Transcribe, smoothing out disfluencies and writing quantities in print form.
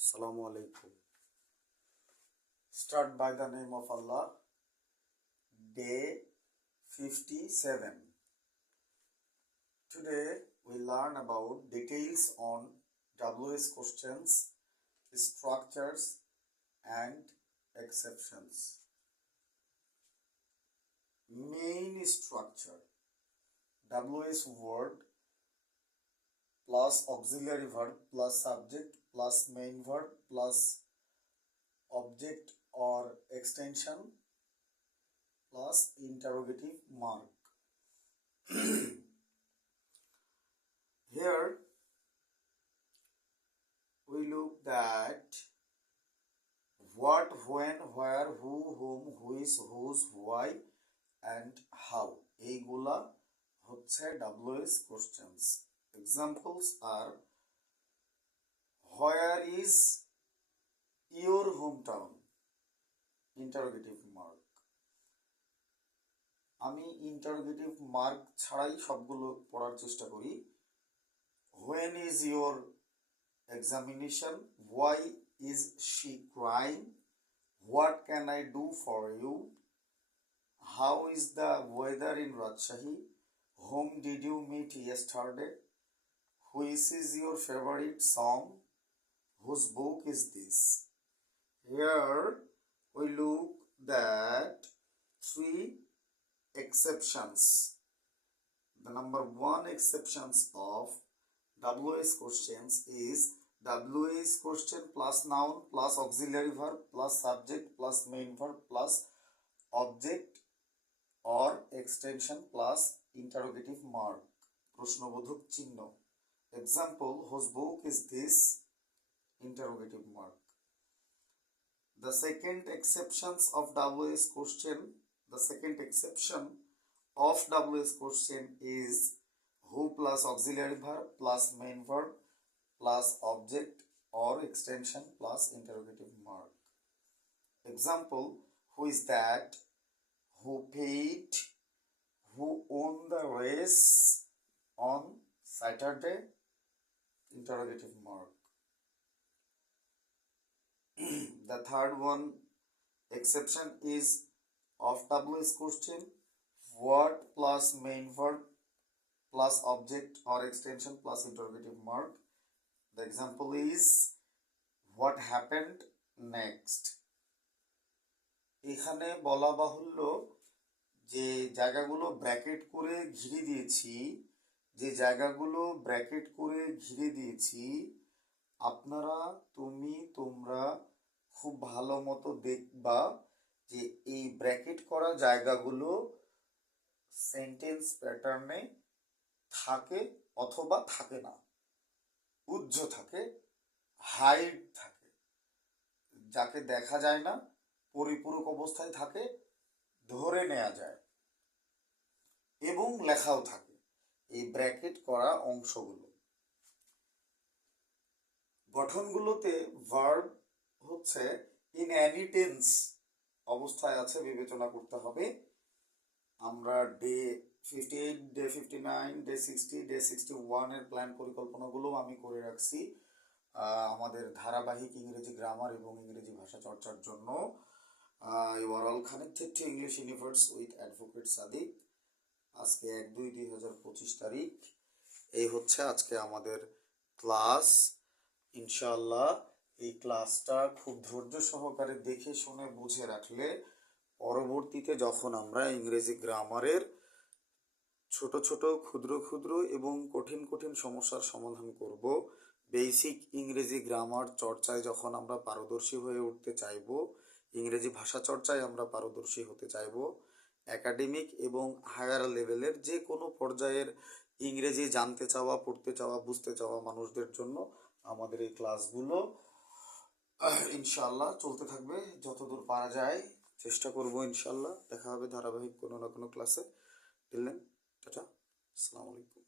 Assalamu alaikum. Start by the name of Allah. Day 57. Today we learn about details on WS questions, structures and exceptions. Main structure: WS word plus auxiliary verb plus subject plus main verb plus object or extension plus interrogative mark. Here we look at what, when, where, who, whom, which, whose, why and how. এইগুলা হচ্ছে WS questions. Examples are: where is your hometown? Interrogative mark. আমি interrogative mark ছাড়াই সবগুলো পড়ার চেষ্টা করি। When is your examination? Why is she crying? What can I do for you? How is the weather in Rajshahi? Whom did you meet yesterday? Which is your favorite song? Whose book is this? Here we look at three exceptions. The number one exceptions of WS questions is WS question plus noun plus auxiliary verb plus subject plus main verb plus object or extension plus interrogative mark. প্রশ্নবোধক চিহ্ন. Example: whose book is this? Interrogative mark. The second exception of WS question is who plus auxiliary verb plus main verb plus object or extension plus interrogative mark. Example: who is that? Who paid? Who won the race on Saturday? Interrogative mark. The third one exception is of WS question: what plus main verb plus object or extension plus interrogative mark. The example is what happened next. এখানে বলা বাহুল্য যে জায়গাগুলো ব্র্যাকেট করে ঘিরে দিয়েছি আপনারা তুমি তোমরা খুব ভালো মতো দেখবা যে এই ব্র্যাকেট করা জায়গাগুলো সেন্টেন্স প্যাটার্নে থাকে অথবা থাকে না, উজ্জ থাকে, হাইড থাকে, যাকে দেখা যায় না, পরিপূরক অবস্থায় থাকে, ধরে নেওয়া যায় এবং লেখাও থাকে এই ব্র্যাকেট করা অংশগুলো। গঠনগুলোতে ভার্ব হচ্ছে ইন অ্যানি টেন্স অবস্থায় আছে বিবেচনা করতে হবে। আমরা ডে 58, ডে 59, ডে 60, ডে 61 এর প্ল্যান পরিকল্পনাগুলো আমি করে রাখছি আমাদের ধারাবাহিক ইংরেজি গ্রামার এবং ইংরেজি ভাষা চর্চার জন্য। You are all connected to English universe with advocate Sadiq. আজকে 1-2-2025 তারিখ। এই হচ্ছে আজকে আমাদের ক্লাস। ইনশাআল্লাহ এই ক্লাসটা খুব ধৈর্য সহকারে দেখে শুনে বুঝে রাখলে পরবর্তীতে যখন আমরা ইংরেজি গ্রামারের ছোট ছোট ক্ষুদ্র ক্ষুদ্র এবং কঠিন কঠিন সমস্যার সমাধান করব, বেসিক ইংরেজি গ্রামার চর্চায় যখন আমরা পারদর্শী হয়ে উঠতে চাইব, ইংরেজি ভাষা চর্চায় আমরা পারদর্শী হতে চাইব, একাডেমিক এবং হায়ার লেভেলের যে কোনো পর্যায়ের ইংরেজি জানতে চাওয়া, পড়তে চাওয়া, বুঝতে চাওয়া মানুষদের জন্য আমাদের এই ক্লাসগুলো ইনশাআল্লাহ চলতে থাকবে যতদূর পারা যায়। চেষ্টা করব ইনশাআল্লাহ। দেখা হবে ধারাবাহিক কোনো না কোনো ক্লাসে। টিল দেন, টাটা, আসসালামু আলাইকুম।